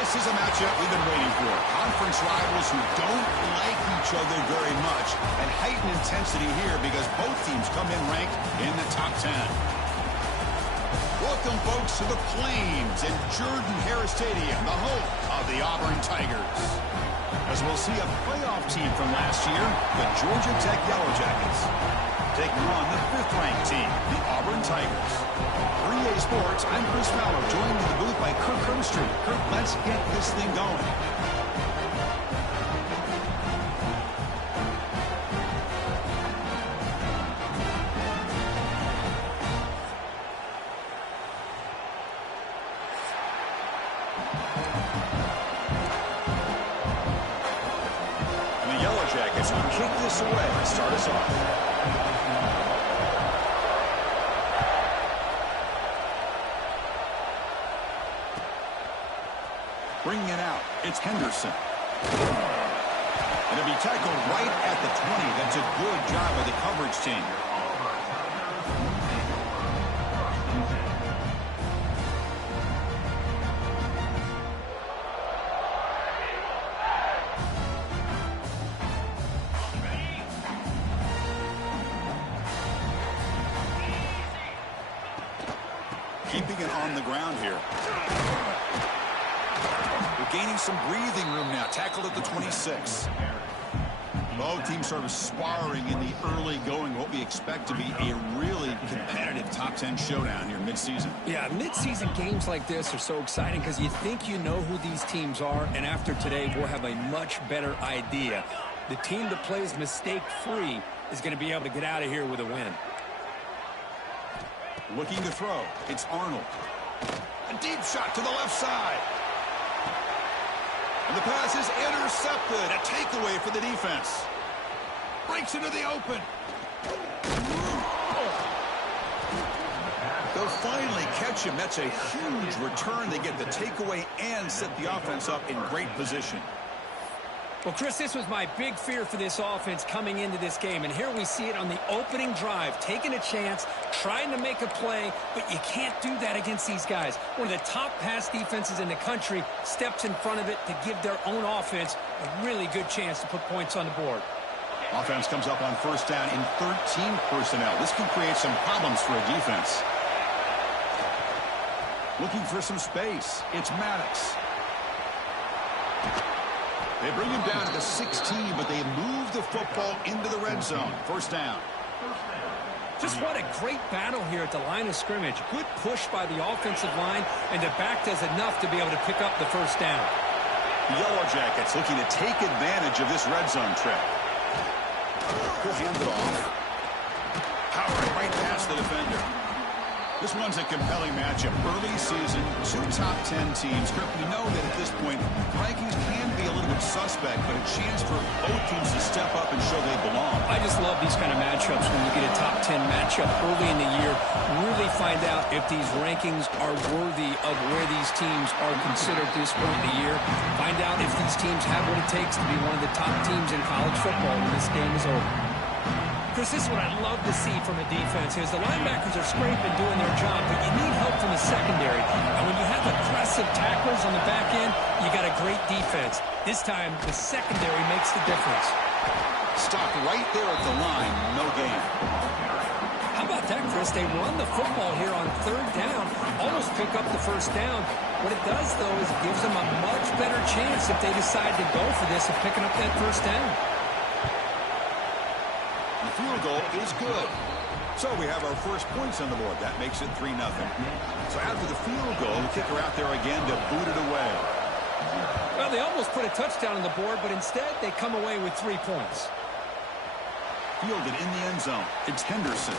This is a matchup we've been waiting for. Conference rivals who don't like each other very much, and heightened intensity here because both teams come in ranked in the top 10. Welcome, folks, to the Plains in Jordan-Hare Stadium, the home of the Auburn Tigers. As we'll see a playoff team from last year, the Georgia Tech Yellow Jackets, taking on the 5th-ranked team, the Auburn Tigers. For EA Sports, I'm Chris Fowler, joined in the booth by Kirk Herbstreit. Kirk, let's get this thing going. And the Yellow Jackets will kick this away to start us off. Bringing it out, it's Henderson. It'll be tackled right at the 20. That's a good job by the coverage team. Keeping it on the ground here. Gaining some breathing room now. Tackled at the 26. Both teams sort of sparring in the early going. What we expect to be a really competitive top 10 showdown here mid-season. Yeah, mid-season games like this are so exciting because you think you know who these teams are, and after today, we'll have a much better idea. The team that plays mistake-free is going to be able to get out of here with a win. Looking to throw. It's Arnold. A deep shot to the left side. And the pass is intercepted. A takeaway for the defense. Breaks into the open. They'll finally catch him. That's a huge return. They get the takeaway and set the offense up in great position. Well, Chris, this was my big fear for this offense coming into this game. And here we see it on the opening drive, taking a chance, trying to make a play, but you can't do that against these guys. One of the top pass defenses in the country steps in front of it to give their own offense a really good chance to put points on the board. Offense comes up on first down in 13 personnel. This can create some problems for a defense. Looking for some space. It's Maddox. They bring him down to the 16, but they move the football into the red zone. First down. Just what a great battle here at the line of scrimmage. Good push by the offensive line, and the back does enough to be able to pick up the first down. The Yellow Jackets looking to take advantage of this red zone trip. He'll hand it off. Powering right past the defender. This one's a compelling matchup. Early season, 2 top 10 teams. Kirk, we know that at this point, rankings can be a little bit suspect, but a chance for both teams to step up and show they belong. I just love these kind of matchups when you get a top 10 matchup early in the year. Really find out if these rankings are worthy of where these teams are considered at this point in the year. Find out if these teams have what it takes to be one of the top teams in college football when this game is over. Chris, this is what I love to see from a defense is the linebackers are scraping, doing their job, but you need help from the secondary. And when you have aggressive tacklers on the back end, you got a great defense. This time, the secondary makes the difference. Stopped right there at the line, no gain. How about that, Chris? They run the football here on third down, almost pick up the first down. What it does, though, is it gives them a much better chance if they decide to go for this of picking up that first down. The field goal is good. So we have our first points on the board. That makes it 3-0. So after the field goal, the kicker out there again to boot it away. Well, they almost put a touchdown on the board, but instead they come away with 3 points. Fielded in the end zone. It's Henderson.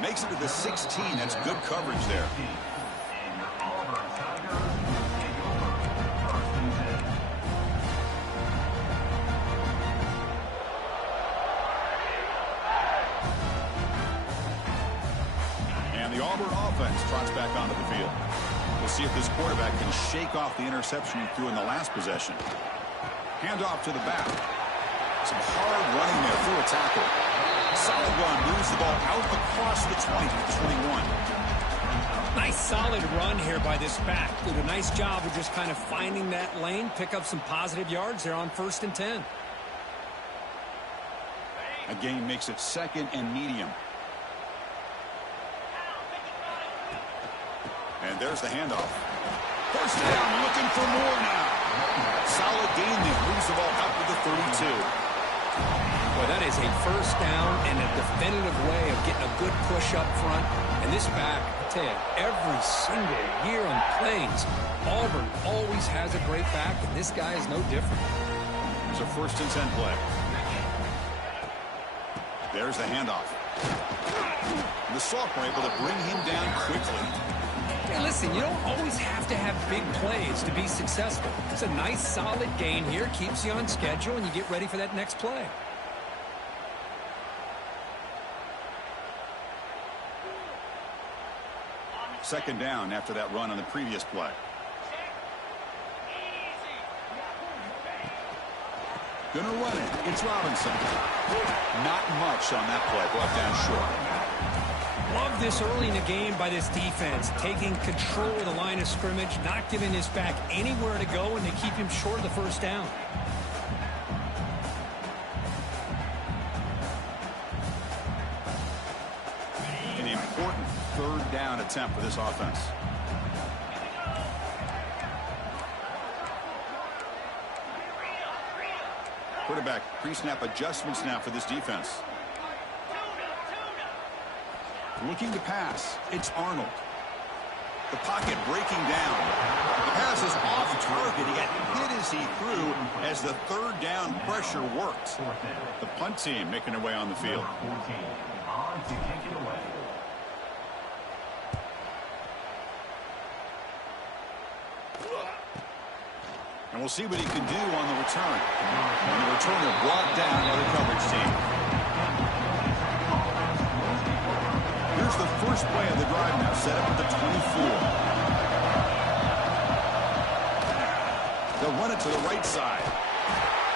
Makes it to the 16. That's good coverage there. The Auburn offense trots back onto the field. We'll see if this quarterback can shake off the interception he threw in the last possession. Hand off to the back. Some hard running there through a tackle. Solid run, moves the ball out across the 20 to 21. Nice solid run here by this back. Did a nice job of just kind of finding that lane, pick up some positive yards there on 1st and 10. A gain makes it 2nd and medium. And there's the handoff. 1st down, looking for more now. Solid gain there. Moves the ball up to the 32. Boy, that is a 1st down and a definitive way of getting a good push up front. And this back, I tell you, every single year on plays, Auburn always has a great back, and this guy is no different. It's a 1st and 10 play. There's the handoff. The sophomore able to bring him down quickly. Hey, listen, you don't always have to have big plays to be successful. It's a nice, solid gain here. Keeps you on schedule, and you get ready for that next play. Second down after that run on the previous play. Gonna run it. It's Robinson. Not much on that play. Brought down short. Love this early in the game by this defense. Taking control of the line of scrimmage, not giving this back anywhere to go, and they keep him short of the 1st down. An important 3rd down attempt for this offense. Quarterback pre-snap adjustments now for this defense. Looking to pass. It's Arnold. The pocket breaking down. The pass is off target. He got hit as he threw as the 3rd down pressure worked. The punt team making their way on the field. And we'll see what he can do on the return. And the returner brought down by the coverage team. Here's the first play of the drive now, set up at the 24. They'll run it to the right side.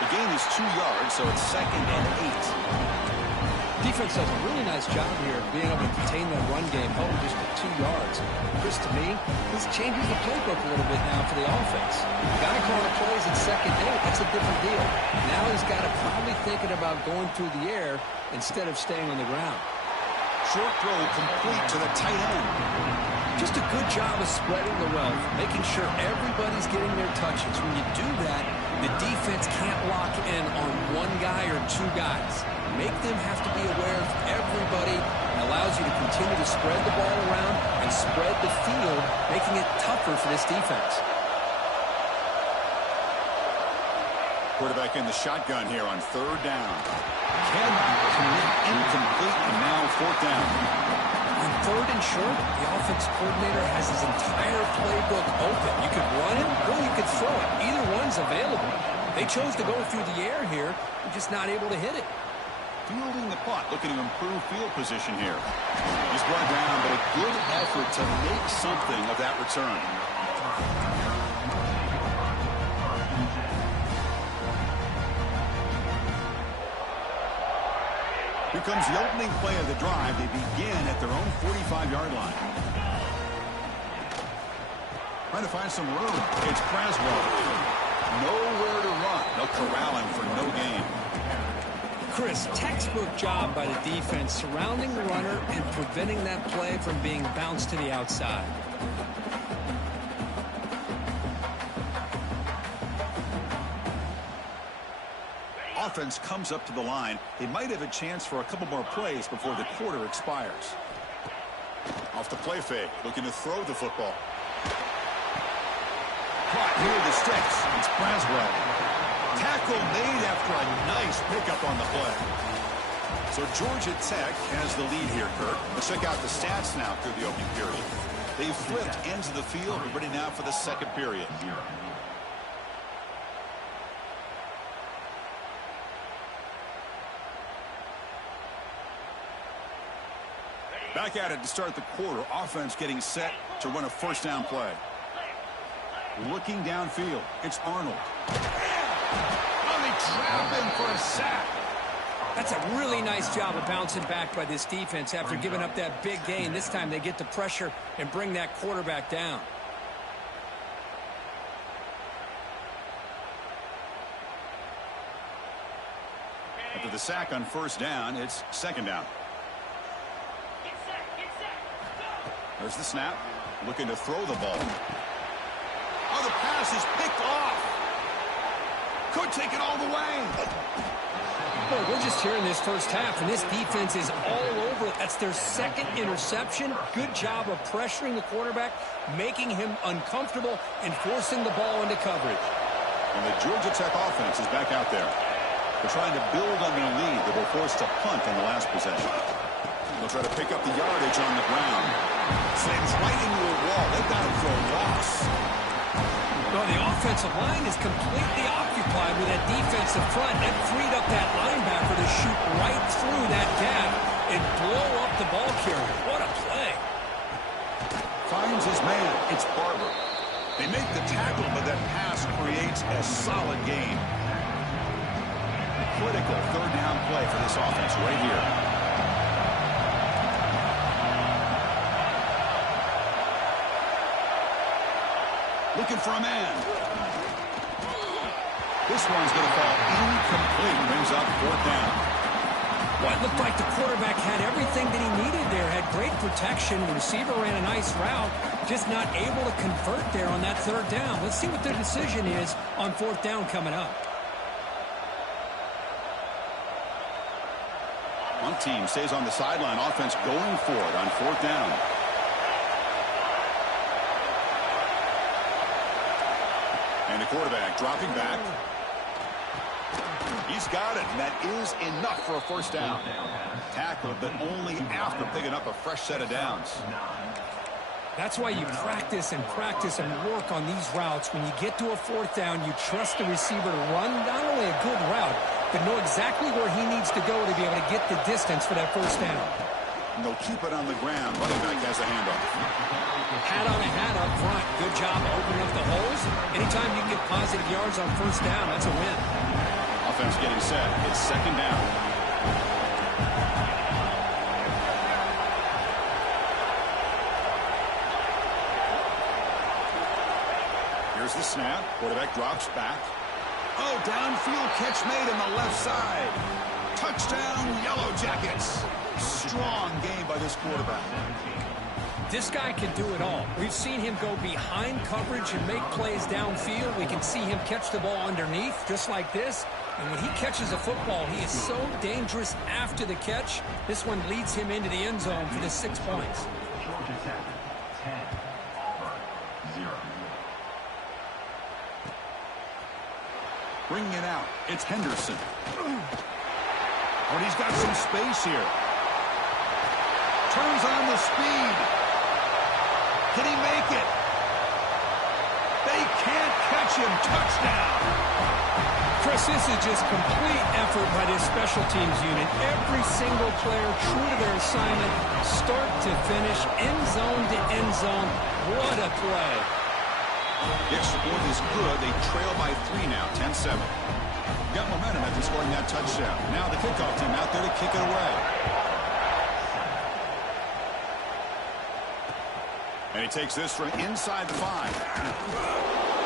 The gain is 2 yards, so it's 2nd and 8. Defense does a really nice job here of being able to contain that run game, held just for 2 yards. Chris, to me, this changes the playbook a little bit now for the offense. The guy calling plays at 2nd and 8, that's a different deal. Now he's got to probably thinking about going through the air instead of staying on the ground. Short throw complete to the tight end. Just a good job of spreading the wealth, making sure everybody's getting their touches. When you do that, the defense can't lock in on one guy or 2 guys. Make them have to be aware of everybody. It allows you to continue to spread the ball around and spread the field, making it tougher for this defense. Quarterback in the shotgun here on 3rd down. Cannot commit, incomplete, and now 4th down. On 3rd and short, the offense coordinator has his entire playbook open. You could run it or you could throw it. Either one's available. They chose to go through the air here. They're just not able to hit it. Fielding the punt, looking to improve field position here. He's brought down, but a good effort to make something of that return. Here comes the opening play of the drive. They begin at their own 45-yard line. Trying to find some room. It's Braswell. Nowhere to run. No corralling for no gain. Chris, textbook job by the defense surrounding the runner and preventing that play from being bounced to the outside. Offense comes up to the line. They might have a chance for a couple more plays before the quarter expires. Off the play fake, looking to throw the football. Caught here are the sticks. It's Braswell. Tackle made after a nice pickup on the play. So Georgia Tech has the lead here, Kirk. Let's check out the stats now through the opening period. They've flipped ends of the field. We're ready now for the 2nd period. Back at it to start the quarter. Offense getting set to run a 1st down play. Looking downfield. It's Arnold. Oh, they trap him for a sack. That's a really nice job of bouncing back by this defense after giving up that big gain. This time they get the pressure and bring that quarterback down. After the sack on first down, it's second down. There's the snap. Looking to throw the ball. Oh, the pass is picked off. Could take it all the way. Boy, we're just here in this first half, and this defense is all over it. That's their second interception. Good job of pressuring the quarterback, making him uncomfortable, and forcing the ball into coverage. And the Georgia Tech offense is back out there. They're trying to build on their lead. They were forced to punt on the last possession. They'll try to pick up the yardage on the ground. Slams right into a wall. They've got him for a loss. Well, the offensive line is completely occupied with that defensive front. That freed up that linebacker to shoot right through that gap and blow up the ball carrier. What a play. Finds his man. It's Barber. They make the tackle, but that pass creates a solid gain. Critical third down play for this offense right here. Looking for a man. This one's going to fall incomplete. Brings up fourth down. Well, it looked like the quarterback had everything that he needed there. Had great protection. The receiver ran a nice route. Just not able to convert there on that third down. Let's see what their decision is on fourth down coming up. One team stays on the sideline. Offense going for it on fourth down. And the quarterback dropping back. He's got it, and that is enough for a first down. Tackled, but only after picking up a fresh set of downs. That's why you practice and work on these routes. When you get to a fourth down, you trust the receiver to run not only a good route, but know exactly where he needs to go to be able to get the distance for that first down. And they'll keep it on the ground. Running back has a handoff. Hat on a hat up front. Good job of opening up the holes. Anytime you can get positive yards on first down, that's a win. Offense getting set. It's second down. Here's the snap. Quarterback drops back. Oh, downfield catch made on the left side. Touchdown, Yellow Jackets. Strong game by this quarterback. This guy can do it all. We've seen him go behind coverage and make plays downfield. We can see him catch the ball underneath, just like this. And when he catches a football, he is so dangerous after the catch. This one leads him into the end zone for the 6 points. Bringing it out. It's Henderson. But he's got some space here. Turns on the speed. Can he make it? They can't catch him. Touchdown. Chris, this is just complete effort by this special teams unit. Every single player true to their assignment, start to finish, end zone to end zone. What a play. The extra point is good. They trail by 3 now, 10-7. Got momentum after scoring that touchdown. Now the kickoff team out there to kick it away. And he takes this from inside the 5.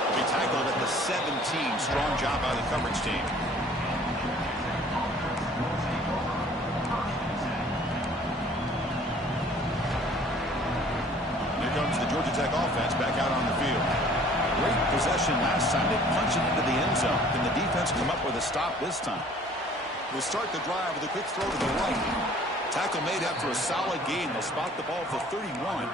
He'll be tackled at the 17. Strong job by the coverage team. Here comes the Georgia Tech offense back out on the field. Great possession last time. They punch it into the end zone. Can the defense come up with a stop this time? We'll start the drive with a quick throw to the right. Tackle made after a solid gain. They'll spot the ball for 31.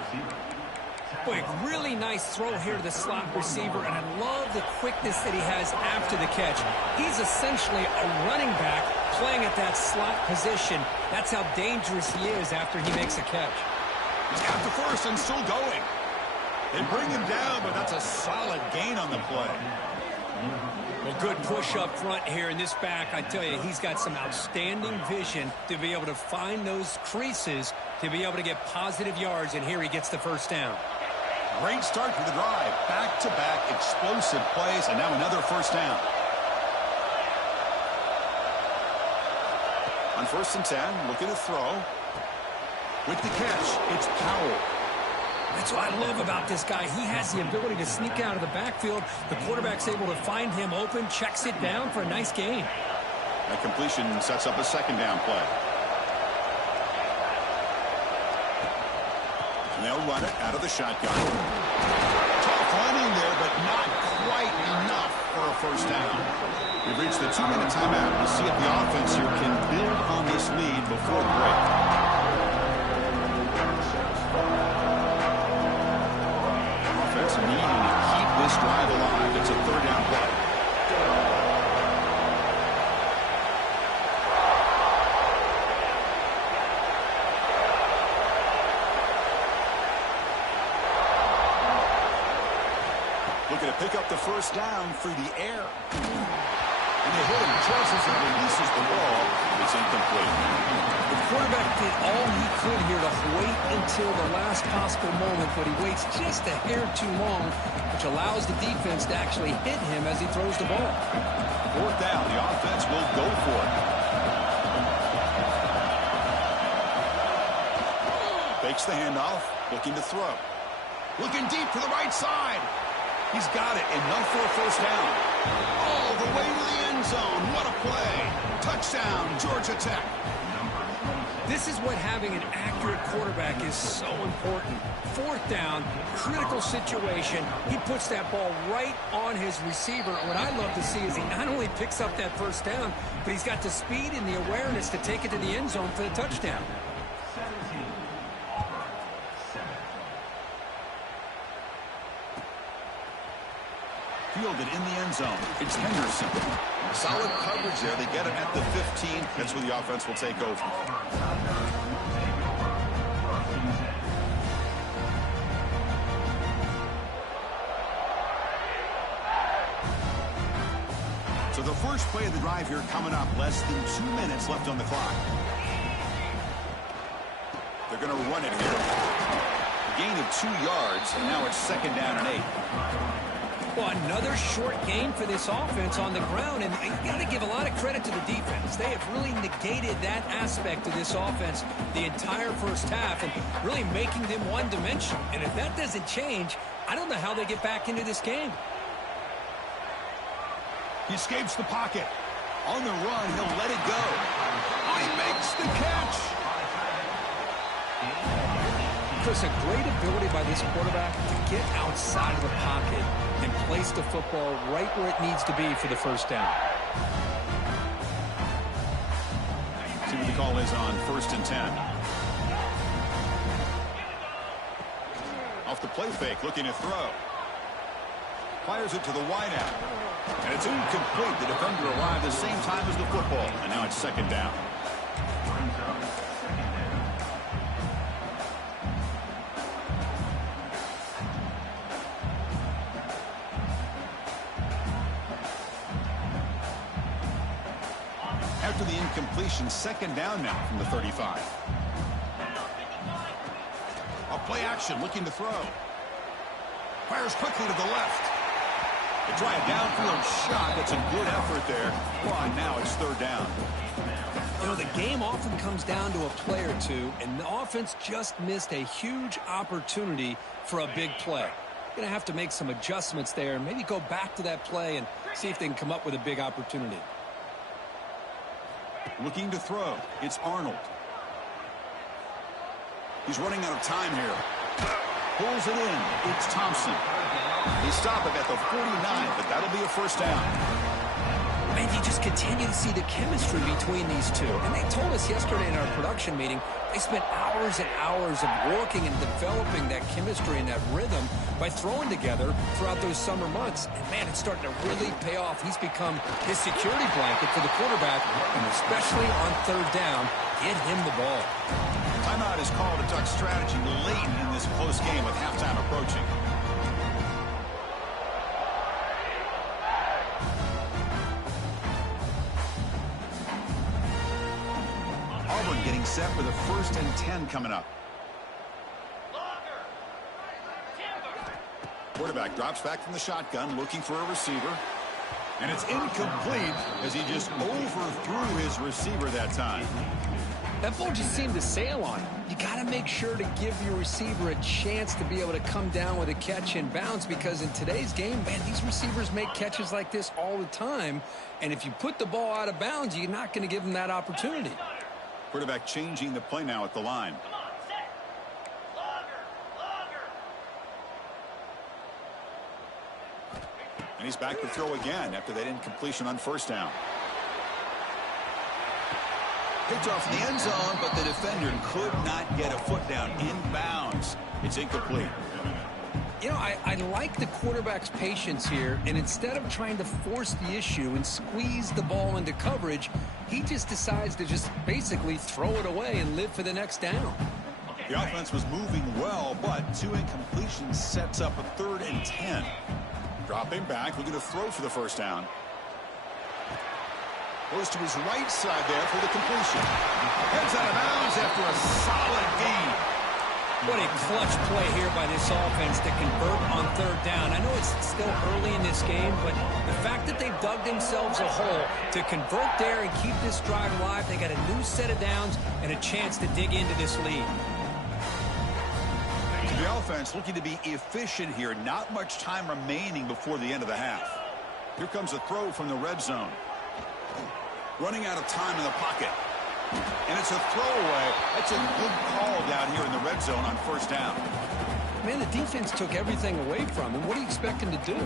Boy, really nice throw here to the slot receiver, and I love the quickness that he has after the catch. He's essentially a running back playing at that slot position. That's how dangerous he is after he makes a catch. He's got the first and still going. They bring him down, but that's a solid gain on the play. Well, good push up front here in this back. I tell you, he's got some outstanding vision to be able to find those creases, to be able to get positive yards, and here he gets the first down. Great start for the drive. Back-to-back explosive plays, and now another first down. On 1st and 10, looking to throw. With the catch, it's Powell. That's what I love about this guy. He has the ability to sneak out of the backfield. The quarterback's able to find him open, checks it down for a nice gain. That completion sets up a 2nd down play. And they'll run it out of the shotgun. Tough running there, but not quite enough for a 1st down. We've reached the 2-minute timeout. We'll see if the offense here can build on this lead before the break. Offense needing to keep this drive alive. It's a 3rd down play. Looking to pick up the 1st down through the air. And they hit him just as he releases the ball. It's incomplete. The quarterback did all he could here to wait until the last possible moment, but he waits just a hair too long, which allows the defense to actually hit him as he throws the ball. 4th down, the offense will go for it. Fakes the handoff, looking to throw. Looking deep to the right side. He's got it, enough for a 1st down. All the way to the end zone. What a play. Touchdown, Georgia Tech. This is what having an accurate quarterback is so important. 4th down, critical situation. He puts that ball right on his receiver. What I love to see is he not only picks up that 1st down, but he's got the speed and the awareness to take it to the end zone for the touchdown. Fielded in the end zone. It's Henderson. Solid coverage there. They get him at the 15. That's where the offense will take over. So the first play of the drive here coming up. Less than 2 minutes left on the clock. They're going to run it here. A gain of 2 yards, and now it's 2nd down and 8. Well, another short gain for this offense on the ground, and you got to give a lot of credit to the defense. They have really negated that aspect of this offense the entire 1st half and really making them one-dimensional. And if that doesn't change, I don't know how they get back into this game. He escapes the pocket. On the run, he'll let it go. He makes the catch. Chris, a great ability by this quarterback to get outside of the pocket and place the football right where it needs to be for the 1st down. See what the call is on 1st and 10. Off the play fake, looking to throw. Fires it to the wideout. And it's incomplete. The defender arrived the same time as the football. And now it's 2nd down. After the incompletion, 2nd down now from the 35. A play action, looking to throw. Fires quickly to the left. They try a downfield shot. That's a good effort there. Well, and now it's 3rd down. You know, the game often comes down to a play or two, and the offense just missed a huge opportunity for a big play. Going to have to make some adjustments there and maybe go back to that play and see if they can come up with a big opportunity. Looking to throw. It's Arnold. He's running out of time here. Pulls it in. It's Thompson. They stop it at the 49, but that'll be a 1st down. Man, you just continue to see the chemistry between these two. And they told us yesterday in our production meeting, they spent hours and hours of working and developing that chemistry and that rhythm by throwing together throughout those summer months. And, man, it's starting to really pay off. He's become his security blanket for the quarterback, and especially on 3rd down, get him the ball. Timeout is called to Duck strategy late in this close game with halftime approaching. Auburn getting set with a 1st and 10 coming up. Quarterback drops back from the shotgun, looking for a receiver. And it's incomplete as he just overthrew his receiver that time. That ball just seemed to sail on him. You got to make sure to give your receiver a chance to be able to come down with a catch and bounce, because in today's game, man, these receivers make catches like this all the time. And if you put the ball out of bounds, you're not going to give them that opportunity. Quarterback changing the play now at the line. And he's back to throw again after that incompletion on first down. Picked off in the end zone, but the defender could not get a foot down inbounds. It's incomplete. You know, I like the quarterback's patience here, and instead of trying to force the issue and squeeze the ball into coverage, he just decides to just basically throw it away and live for the next down. The offense was moving well, but 2 incompletions sets up a 3rd and 10. Dropping back, looking to throw for the first down. Goes to his right side there for the completion. Heads out of bounds after a solid gain. What a clutch play here by this offense to convert on 3rd down. I know it's still early in this game, but the fact that they've dug themselves a hole to convert there and keep this drive alive, they got a new set of downs and a chance to dig into this lead. The offense looking to be efficient here. Not much time remaining before the end of the half. Here comes a throw from the red zone. Running out of time in the pocket. And it's a throwaway. That's a good call down here in the red zone on first down. Man, the defense took everything away from him. What do you expect him to do?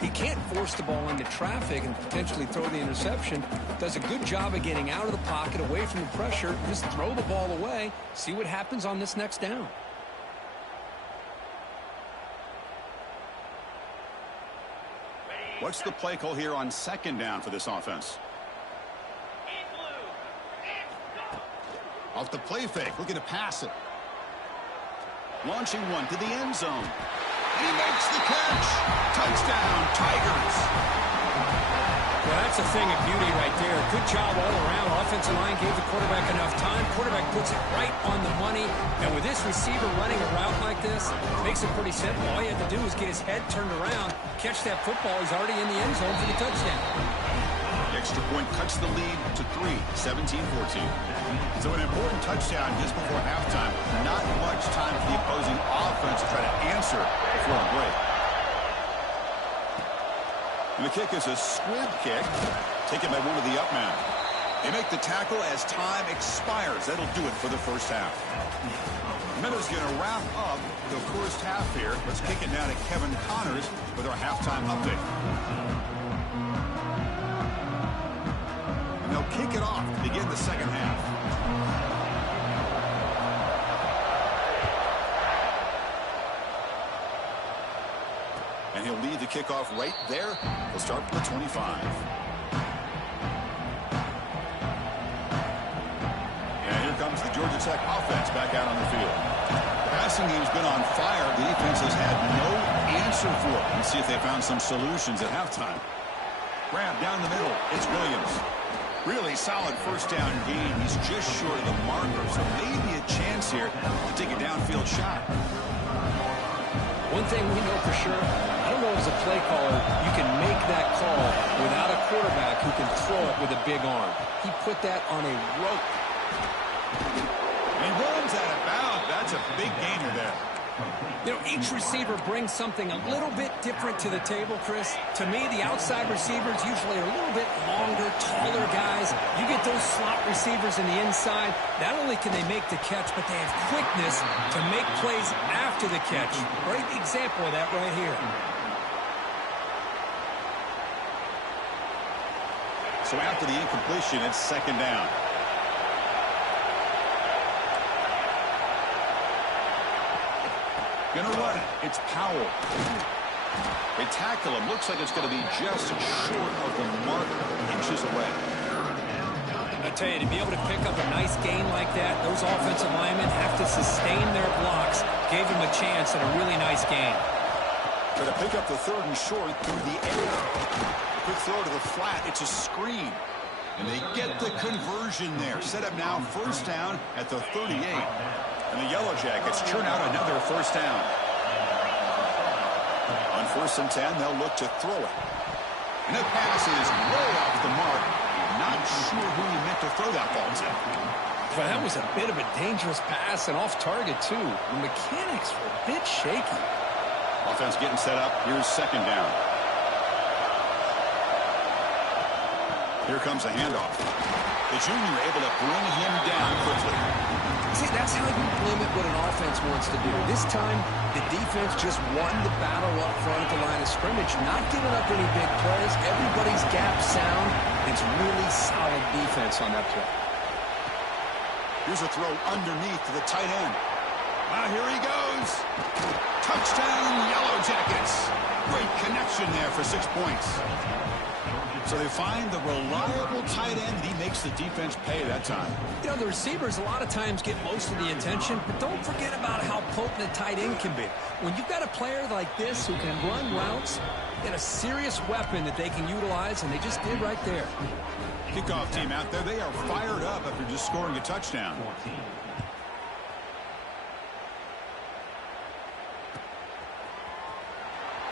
He can't force the ball into traffic and potentially throw the interception. Does a good job of getting out of the pocket, away from the pressure. Just throw the ball away. See what happens on this next down. What's the play call here on 2nd down for this offense? Off the play fake, looking to pass it. Launching one to the end zone. And he makes the catch. Touchdown, Tigers. Well, that's a thing of beauty right there. Good job all around. Offensive line gave the quarterback enough time. Quarterback puts it right on the money. And with this receiver running a route like this, it makes it pretty simple. All you have to do is get his head turned around, catch that football. He's already in the end zone for the touchdown. The extra point cuts the lead to 3, 17-14. So an important touchdown just before halftime. Not much time for the opposing offense to try to answer before the break. And the kick is a squib kick, taken by one of the up men. They make the tackle as time expires. That'll do it for the first half. Meadows going to wrap up the first half here. Let's kick it now to Kevin Connors with our halftime update. And they'll kick it off to begin the second half. And he'll lead the kickoff right there. He'll start from the 25. And here comes the Georgia Tech offense back out on the field. The passing game's been on fire. The defense has had no answer for it. Let's see if they found some solutions at halftime. Grab down the middle. It's Williams. Really solid first down gain. He's just short of the marker, so maybe a chance here to take a downfield shot. One thing we know for sure, I don't know as a play caller, you can make that call without a quarterback who can throw it with a big arm. He put that on a rope. And he runs out of bounds. That's a big gainer there. You know, each receiver brings something a little bit different to the table, Chris. To me, the outside receivers usually are a little bit longer, taller guys. You get those slot receivers in the inside, not only can they make the catch, but they have quickness to make plays after the catch. Great example of that right here. So after the incompletion, it's second down. Gonna run it. It's Powell. They tackle him. Looks like it's going to be just short of the mark, inches away. I tell you, to be able to pick up a nice gain like that, those offensive linemen have to sustain their blocks. Gave him a chance at a really nice gain. Try to pick up the 3rd and short through the air. Quick throw to the flat. It's a screen. And they get the conversion there. Set up now first down at the 38. And the Yellow Jackets churn out another first down. On 1st and 10, they'll look to throw it. And that pass is way off the mark. Not sure who he meant to throw that ball to. Well, that was a bit of a dangerous pass and off target, too. The mechanics were a bit shaky. Offense getting set up. Here's second down. Here comes a handoff. The junior able to bring him down quickly. See, that's how you limit what an offense wants to do. This time, the defense just won the battle up front at the line of scrimmage, not giving up any big plays. Everybody's gap sound. It's really solid defense on that play. Here's a throw underneath to the tight end. Here he goes. Touchdown, Yellow Jackets. Great connection there for 6 points. So they find the reliable tight end. He makes the defense pay that time. You know, the receivers a lot of times get most of the attention, but don't forget about how potent a tight end can be. When you've got a player like this who can run routes, you got a serious weapon that they can utilize, and they just did right there. Kickoff team out there. They are fired up after just scoring a touchdown.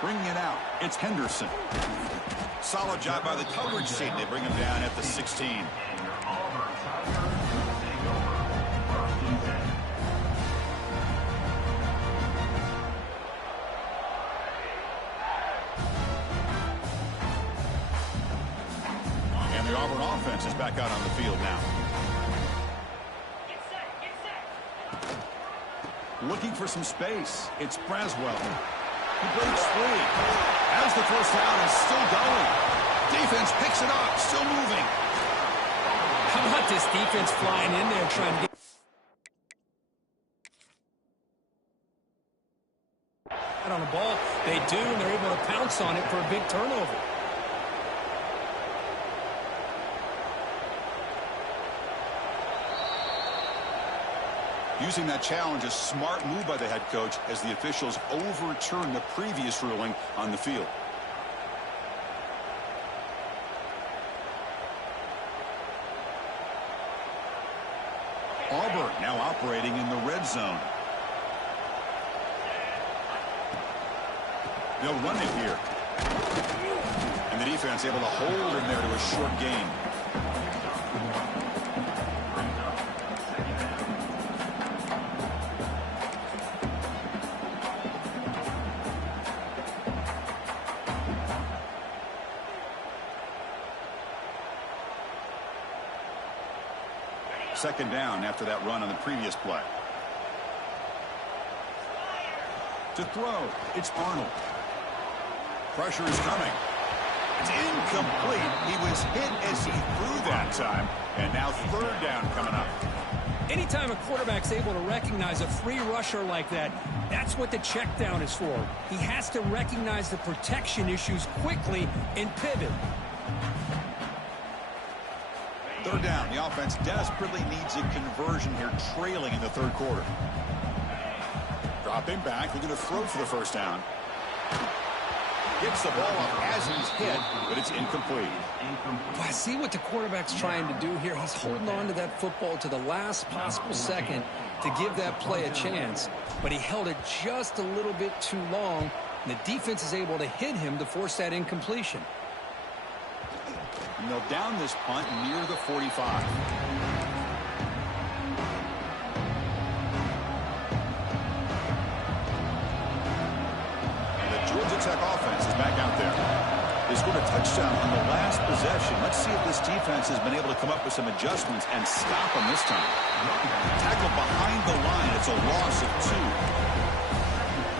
Bringing it out, it's Henderson. Solid job by the coverage team. They bring him down at the 16. And the Auburn offense is back out on the field now. Looking for some space. It's Braswell. He breaks free. As the first down is still going. Defense picks it up, still moving. How about this defense flying in there trying to get on the ball? They do, and they're able to pounce on it for a big turnover. Using that challenge, a smart move by the head coach as the officials overturn the previous ruling on the field. Auburn now operating in the red zone. They'll run it here. And the defense able to hold him there to a short gain. Second down after that run on the previous play. To throw, it's Arnold. Pressure is coming. It's incomplete. He was hit as he threw that time. And now third down coming up. Anytime a quarterback's able to recognize a free rusher like that, that's what the check down is for. He has to recognize the protection issues quickly and pivot. Third down. The offense desperately needs a conversion here, trailing in the third quarter. Dropping back, looking to throw for the first down. Gets the ball up as he's hit, but it's incomplete. Well, I see what the quarterback's trying to do here. He's holding on to that football to the last possible second to give that play a chance, but he held it just a little bit too long, and the defense is able to hit him to force that incompletion. And they'll down this punt near the 45. The Georgia Tech offense is back out there. They scored a touchdown on the last possession. Let's see if this defense has been able to come up with some adjustments and stop them this time. Tackle behind the line. It's a loss of 2.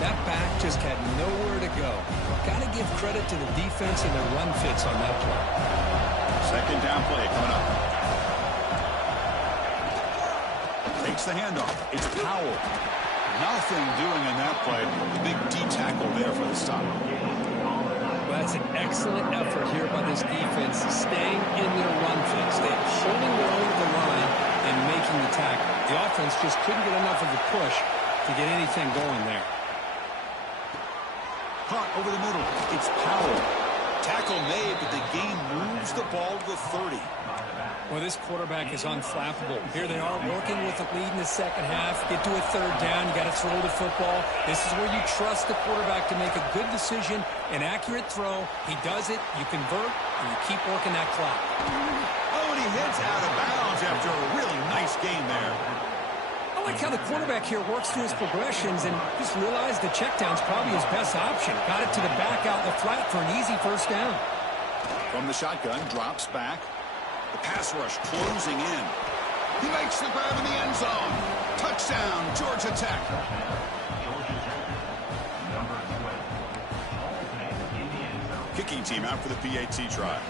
That back just had nowhere to go. Got to give credit to the defense and their run fits on that play. Second down play coming up. Takes the handoff. It's Powell. Nothing doing on that play. The big D tackle there for the stop. Well, that's an excellent effort here by this defense, staying in their run fits. They're holding their own to the line and making the tackle. The offense just couldn't get enough of a push to get anything going there. Caught over the middle. It's Powell. Tackle made, but the game moves the ball to the 30. Well, this quarterback is unflappable. Here they are working with the lead in the second half. Get to a third down. You got to throw the football. This is where you trust the quarterback to make a good decision, an accurate throw. He does it, you convert, and you keep working that clock. Oh, and he hits out of bounds after a really nice game there. I like how the quarterback here works through his progressions and just realized the check down's probably his best option. Got it to the back out in the flat for an easy first down. From the shotgun, drops back. The pass rush closing in. He makes the grab in the end zone. Touchdown, Georgia Tech. Kicking team out for the PAT try.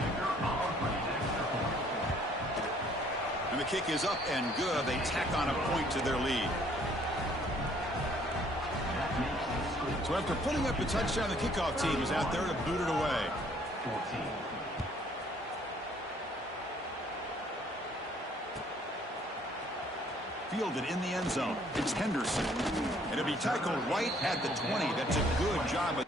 And the kick is up and good. They tack on a point to their lead. So after putting up a touchdown, the kickoff team is out there to boot it away. Fielded in the end zone. It's Henderson. And it'll be tackled right at the 20. That's a good job.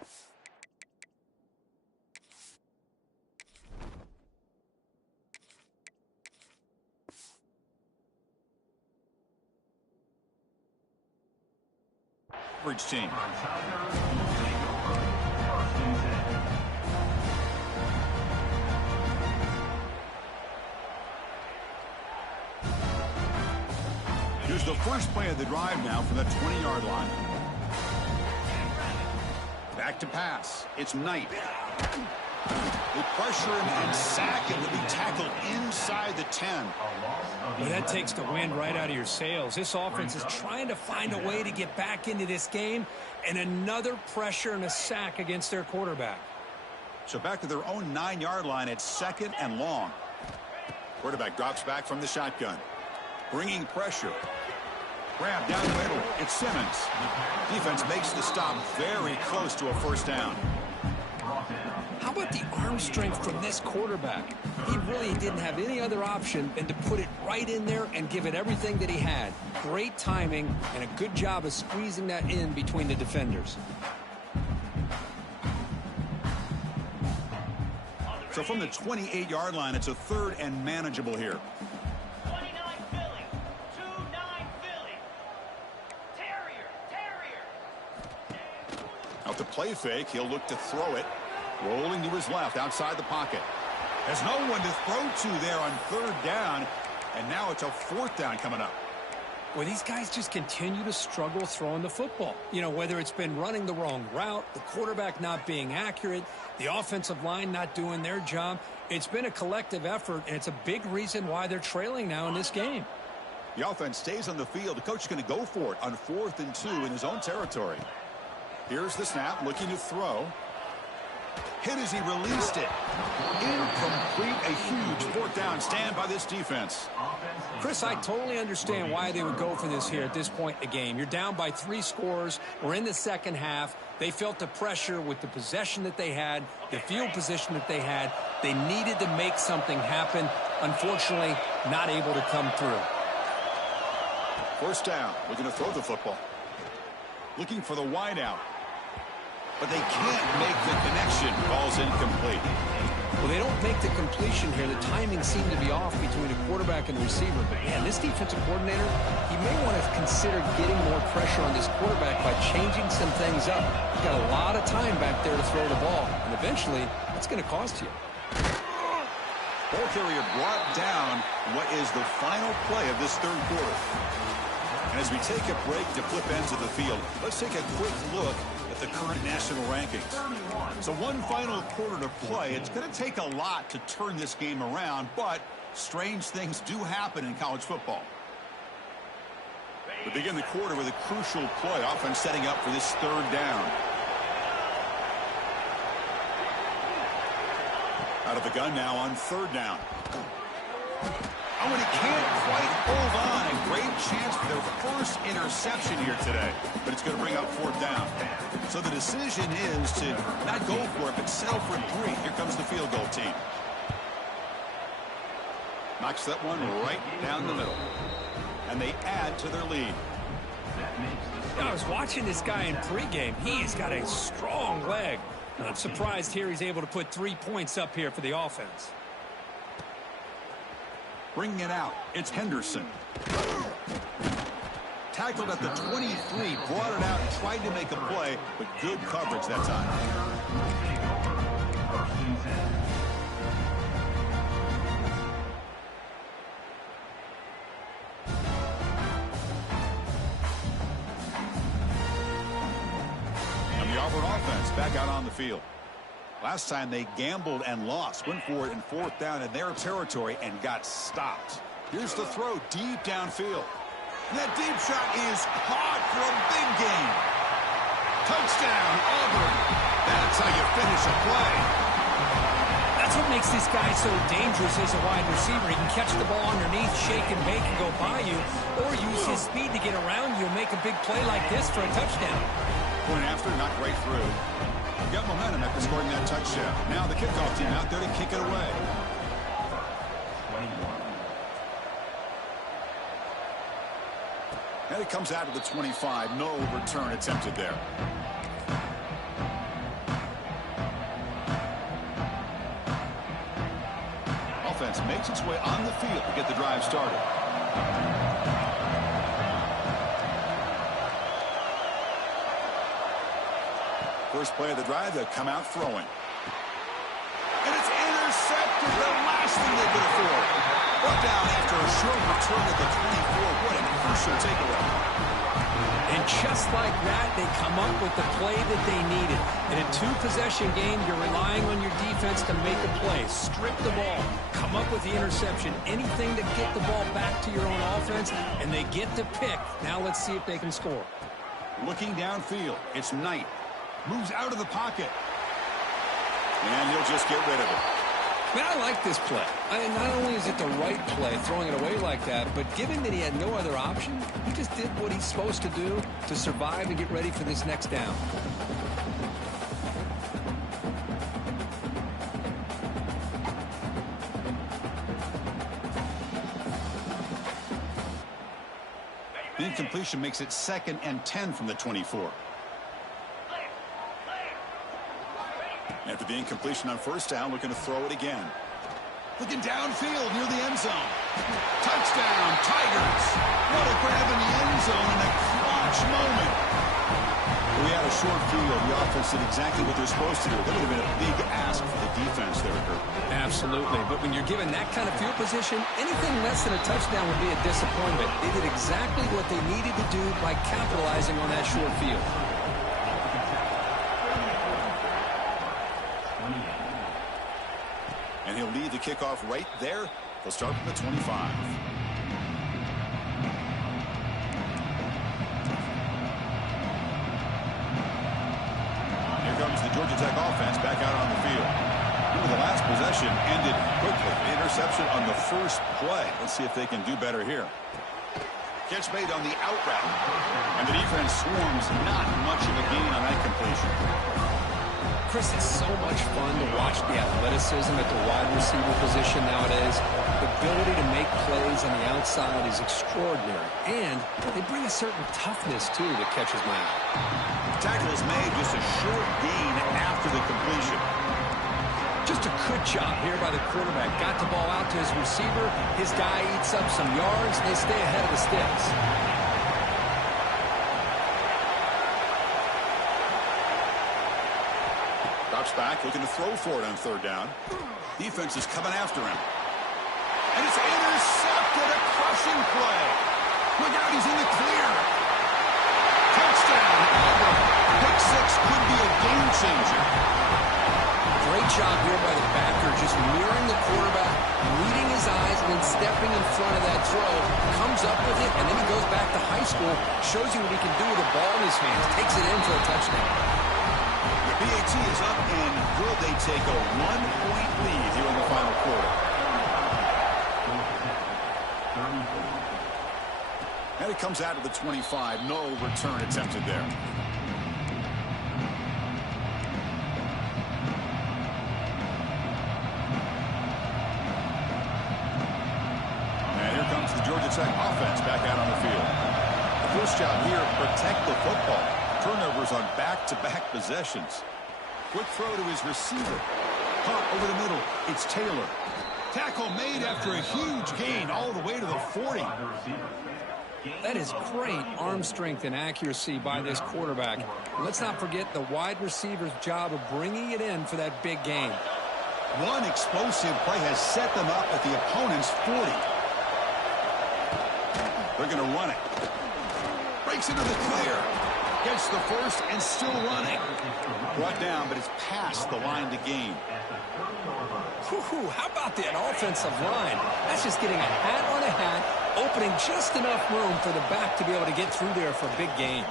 Average team. Here's the first play of the drive now from the 20-yard line. Back to pass. It's Knight. They pressure him and sack him to be tackled inside the 10. Well, that takes the wind right out of your sails. This offense is trying to find a way to get back into this game, and another pressure and a sack against their quarterback. So back to their own 9-yard line. It's second and long. Quarterback drops back from the shotgun. Bringing pressure. Grab down the middle. It's Simmons. Defense makes the stop very close to a first down. How about the arm strength from this quarterback? He really didn't have any other option than to put it right in there and give it everything that he had. Great timing and a good job of squeezing that in between the defenders. So from the 28-yard line, it's a third and manageable here. Out the play fake, he'll look to throw it. Rolling to his left, outside the pocket. There's no one to throw to there on third down, and now it's a fourth down coming up. Well, these guys just continue to struggle throwing the football. You know, whether it's been running the wrong route, the quarterback not being accurate, the offensive line not doing their job. It's been a collective effort, and it's a big reason why they're trailing now in this game. The offense stays on the field. The coach is going to go for it on 4th and 2 in his own territory. Here's the snap, looking to throw. Hit as he released it. Incomplete, a huge fourth down stand by this defense. Chris, I totally understand why they would go for this here at this point in the game. You're down by 3 scores. We're in the second half. They felt the pressure with the possession that they had, the field position that they had. They needed to make something happen. Unfortunately, not able to come through. First down, looking to throw the football. Looking for the wideout. But they can't make the connection. Ball's incomplete. Well, they don't make the completion here. The timing seemed to be off between the quarterback and the receiver. But, man, this defensive coordinator, he may want to consider getting more pressure on this quarterback by changing some things up. He's got a lot of time back there to throw the ball. And eventually, that's going to cost you. Ball carrier brought down what is the final play of this third quarter. And as we take a break to flip ends of the field, let's take a quick look at the current national rankings. So one final quarter to play. It's going to take a lot to turn this game around, but strange things do happen in college football. We begin the quarter with a crucial play, offense setting up for this third down. Out of the gun now on third down. Oh, and he can't quite hold on. A great chance for their first interception here today. But it's going to bring up fourth down. So the decision is to not go for it, but settle for 3. Here comes the field goal team. Knocks that one right down the middle. And they add to their lead. I was watching this guy in pregame. He's got a strong leg. Not surprised here he's able to put 3 points up here for the offense. Bringing it out, it's Henderson. Tackled at the 23, brought it out, tried to make a play, but good coverage that time. And the Auburn offense back out on the field. Last time they gambled and lost, went for it in 4th down in their territory and got stopped. Here's the throw deep downfield. And that deep shot is caught for a big gain. Touchdown, Auburn. That's how you finish a play. That's what makes this guy so dangerous as a wide receiver. He can catch the ball underneath, shake and bake and go by you, or use his speed to get around you and make a big play like this for a touchdown. Point after, knocked right through. Got momentum after scoring that touchdown. Now the kickoff team out there to kick it away. And it comes out of the 25. No return attempted there. Offense makes its way on the field to get the drive started. First play of the drive, they'll come out throwing. And it's intercepted, the last thing they could afford. Brought down after a short return at the 24. What a crucial takeaway. And just like that, they come up with the play that they needed. In a 2-possession game, you're relying on your defense to make a play. Strip the ball. Come up with the interception. Anything to get the ball back to your own offense, and they get to pick. Now let's see if they can score. Looking downfield, it's Knight. Moves out of the pocket. And he'll just get rid of it. Man, I like this play. Not only is it the right play, throwing it away like that, but given that he had no other option, he just did what he's supposed to do to survive and get ready for this next down. The incompletion makes it 2nd and 10 from the 24. After the incompletion on 1st down, looking to throw it again. Looking downfield near the end zone. Touchdown, Tigers. What a grab in the end zone in a clutch moment. We had a short field. The offense did exactly what they're supposed to do. That would have been a big ask for the defense there, Kurt. Absolutely. But when you're given that kind of field position, anything less than a touchdown would be a disappointment. They did exactly what they needed to do by capitalizing on that short field. And he'll lead the kickoff right there. They'll start from the 25. Here comes the Georgia Tech offense back out on the field. The last possession ended quickly. The interception on the first play. Let's see if they can do better here. Catch made on the out route. And the defense swarms. Not much of a gain on that completion. Chris, it's so much fun to watch the athleticism at the wide receiver position nowadays. The ability to make plays on the outside is extraordinary. And they bring a certain toughness, too, that catches my eye. Tackle is made, just a short gain after the completion. Just a good job here by the quarterback. Got the ball out to his receiver. His guy eats up some yards, and they stay ahead of the sticks. Back, looking to throw for it on 3rd down. Defense is coming after him. And it's intercepted, a crushing play. Look out, he's in the clear. Touchdown, Auburn. Pick 6 could be a game changer. Great job here by the backer, just mirroring the quarterback, reading his eyes, and then stepping in front of that throw. Comes up with it, and then he goes back to high school, shows you what he can do with the ball in his hands, takes it in for a touchdown. The PAT is up, and will they take a 1-point lead here in the final quarter? And it comes out of the 25. No return attempted there. And here comes the Georgia Tech offense back out on the field. The first job here, protect the football. Turnovers on back-to-back possessions. Quick throw to his receiver. Caught over the middle. It's Taylor. Tackle made after a huge gain all the way to the 40. That is great arm strength and accuracy by this quarterback. Let's not forget the wide receiver's job of bringing it in for that big gain. One explosive play has set them up at the opponent's 40. They're going to run it. Breaks into the clear. Gets the first and still running. Brought down, but it's past the line to gain. Whew, how about that offensive line? That's just getting a hat on a hat, opening just enough room for the back to be able to get through there for a big gain.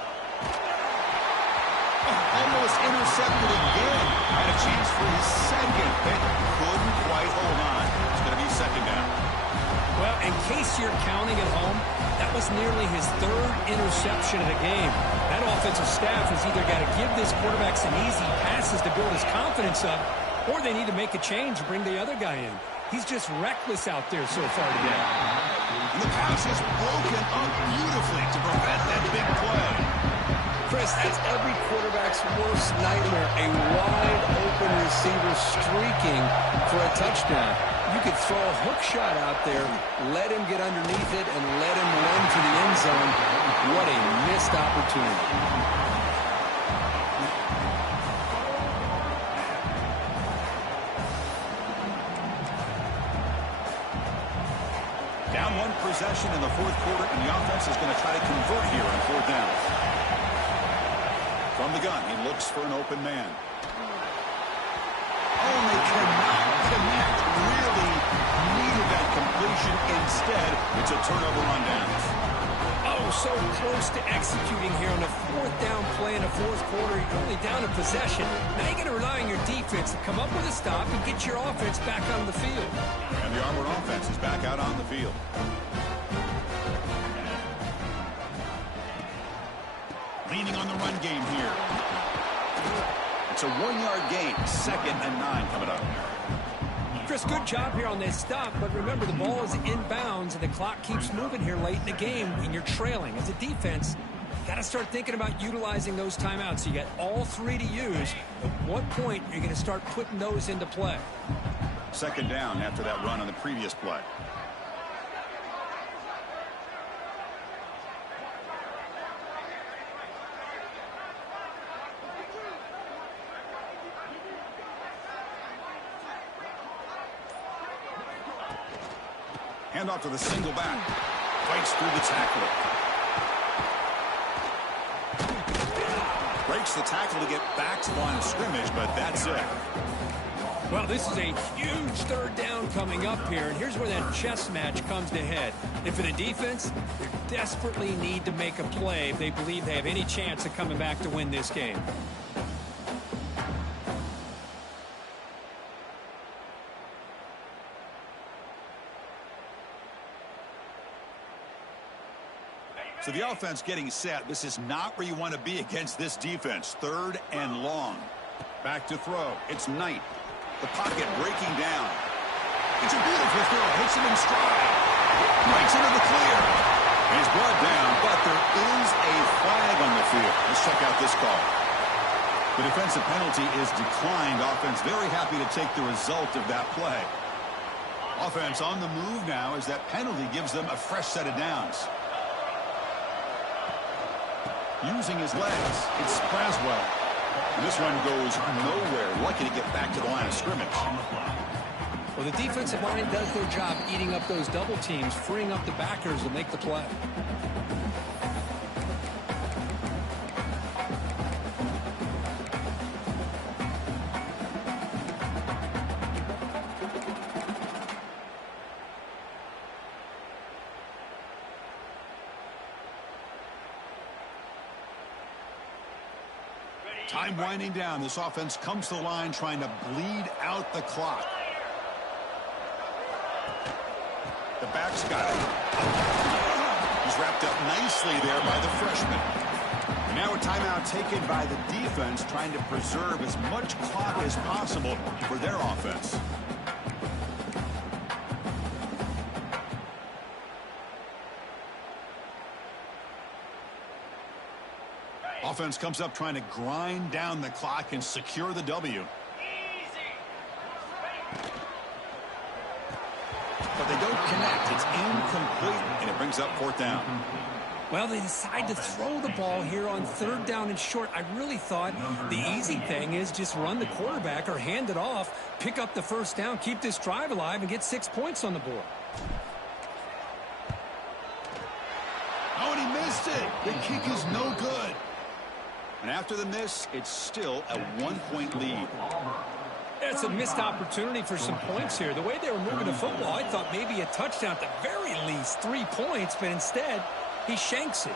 Almost intercepted again. Had a chance for his second, but couldn't quite hold on. It's going to be second down. Well, in case you're counting at home, that was nearly his third interception of the game. That offensive staff has either got to give this quarterback some easy passes to build his confidence up, or they need to make a change and bring the other guy in. He's just reckless out there so far today. The pass is broken up beautifully to prevent that big play. Chris, that's every quarterback's worst nightmare, a wide-open receiver streaking for a touchdown. You could throw a hook shot out there, let him get underneath it, and let him run to the end zone. What a missed opportunity. Down one possession in the fourth quarter, and the offense is going to try to convert here on fourth down. From the gun, he looks for an open man. Oh, they cannot connect. Really needed that completion. Instead, it's a turnover on downs. Oh, so close to executing here on the fourth down play in the fourth quarter. You're only down a possession. Now you got to rely on your defense to come up with a stop and get your offense back on the field. And the Auburn offense is back out on the field. Leaning on the run game here. It's a 1-yard gain. 2nd and 9 coming up. Chris, good job here on this stop, but remember the ball is inbounds and the clock keeps moving here late in the game and you're trailing. As a defense, you got to start thinking about utilizing those timeouts. You got all three to use. At what point you're going to start putting those into play? 2nd down after that run on the previous play. Handoff to the single back. Fights through the tackle. Breaks the tackle to get back to the line of scrimmage, but that's it. Well, this is a huge third down coming up here, and here's where that chess match comes to head. And for the defense, they desperately need to make a play if they believe they have any chance of coming back to win this game. So the offense getting set. This is not where you want to be against this defense. 3rd and long. Back to throw. It's Knight. The pocket breaking down. It's a beautiful throw. Hits him in stride. Breaks into the clear. He's brought down, but there is a flag on the field. Let's check out this call. The defensive penalty is declined. Offense very happy to take the result of that play. Offense on the move now as that penalty gives them a fresh set of downs. Using his legs, it's Braswell. And this one goes nowhere. Lucky to get back to the line of scrimmage. Well, the defensive line does their job eating up those double teams, freeing up the backers to make the play. Time winding down. This offense comes to the line trying to bleed out the clock. The back's got it. He's wrapped up nicely there by the freshman. And now a timeout taken by the defense trying to preserve as much clock as possible for their offense. Offense comes up trying to grind down the clock and secure the W. connect. It's incomplete, and it brings up fourth down. Well, they decide to throw the ball here on third down and short. I really thought the easy thing is just run the quarterback or hand it off, pick up the first down, keep this drive alive, and get 6 points on the board. Oh, and he missed it. The kick is no good. And after the miss, it's still a 1-point lead. It's a missed opportunity for some points here. The way they were moving the football, I thought maybe a touchdown at the very least, 3 points, but instead, he shanks it.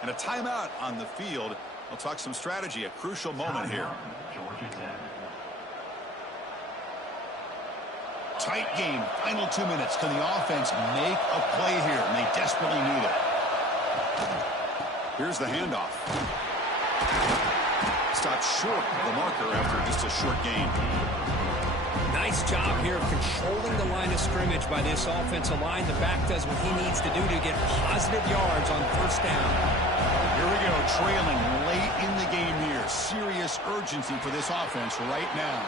And a timeout on the field. We'll talk some strategy, a crucial moment here. Tight game, final 2 minutes. Can the offense make a play here? And they desperately need it. Here's the handoff. Stopped short of the marker after just a short gain. Nice job here of controlling the line of scrimmage by this offensive line. The back does what he needs to do to get positive yards on first down. Here we go, trailing late in the game here. Serious urgency for this offense right now.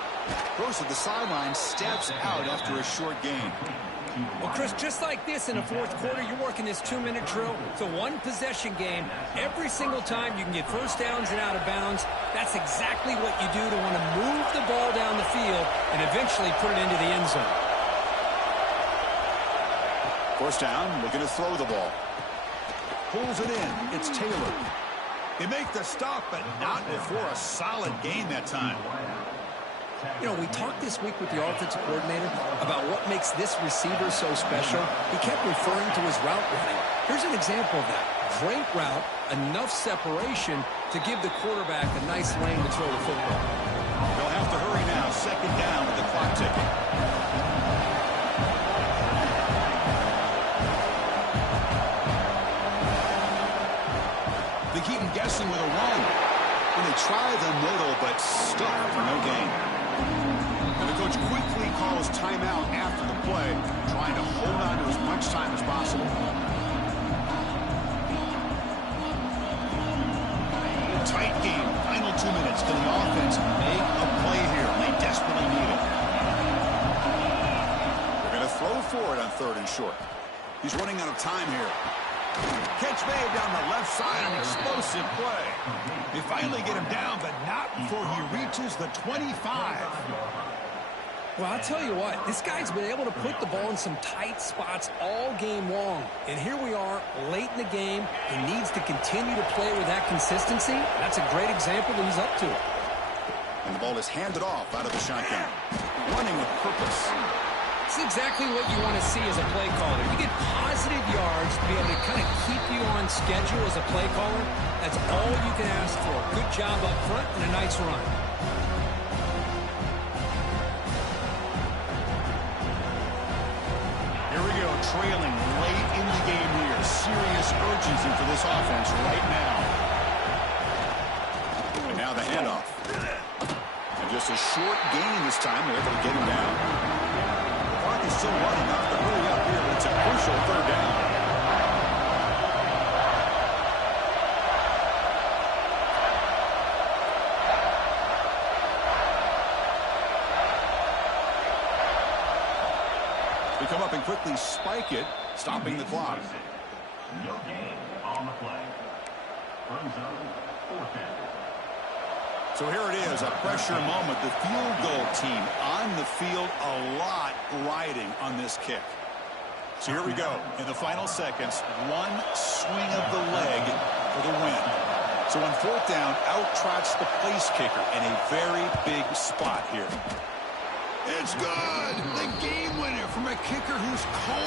Goes to the sideline, steps out after a short gain. Well, Chris, just like this in the fourth quarter, you're working this 2-minute drill. It's a one-possession game. Every single time you can get first downs and out of bounds. That's exactly what you do to want to move the ball down the field and eventually put it into the end zone. First down, looking to throw the ball. Pulls it in. It's Taylor. They make the stop, but not before a solid gain that time. You know, we talked this week with the offensive coordinator about what makes this receiver so special. He kept referring to his route running. Here's an example of that. Great route, enough separation to give the quarterback a nice lane to throw the football. They'll have to hurry now. Second down with the clock ticking. They keep him guessing with a run. And they try the middle, but stuck for no gain. And the coach quickly calls timeout after the play, trying to hold on to as much time as possible. Tight game, final 2 minutes. Can the offense make a play here? And they desperately need it. They're going to throw for it on third and short. He's running out of time here. Catch made down the left side, an explosive play. They finally get him down, but not before he reaches the 25. Well, I'll tell you what, this guy's been able to put the ball in some tight spots all game long. And here we are, late in the game. He needs to continue to play with that consistency. That's a great example that he's up to it. And the ball is handed off out of the shotgun. Running with purpose. It's exactly what you want to see as a play caller. You get positive yards to be able to kind of keep you on schedule as a play caller. That's all you can ask for. Good job up front and a nice run. Here we go, trailing late in the game here. Serious urgency for this offense right now. And now the handoff. And just a short gain this time. They're able to get him down. He's still running off to hurry up here, but it's a crucial third down. They come up and quickly spike it, stopping the clock. No gain on the play. Runs out, fourth down. So here it is, a pressure moment. The field goal team on the field, a lot riding on this kick. So here we go. In the final seconds, one swing of the leg for the win. So on fourth down, out trots the place kicker in a very big spot here. It's good. The game winner from a kicker who's cold.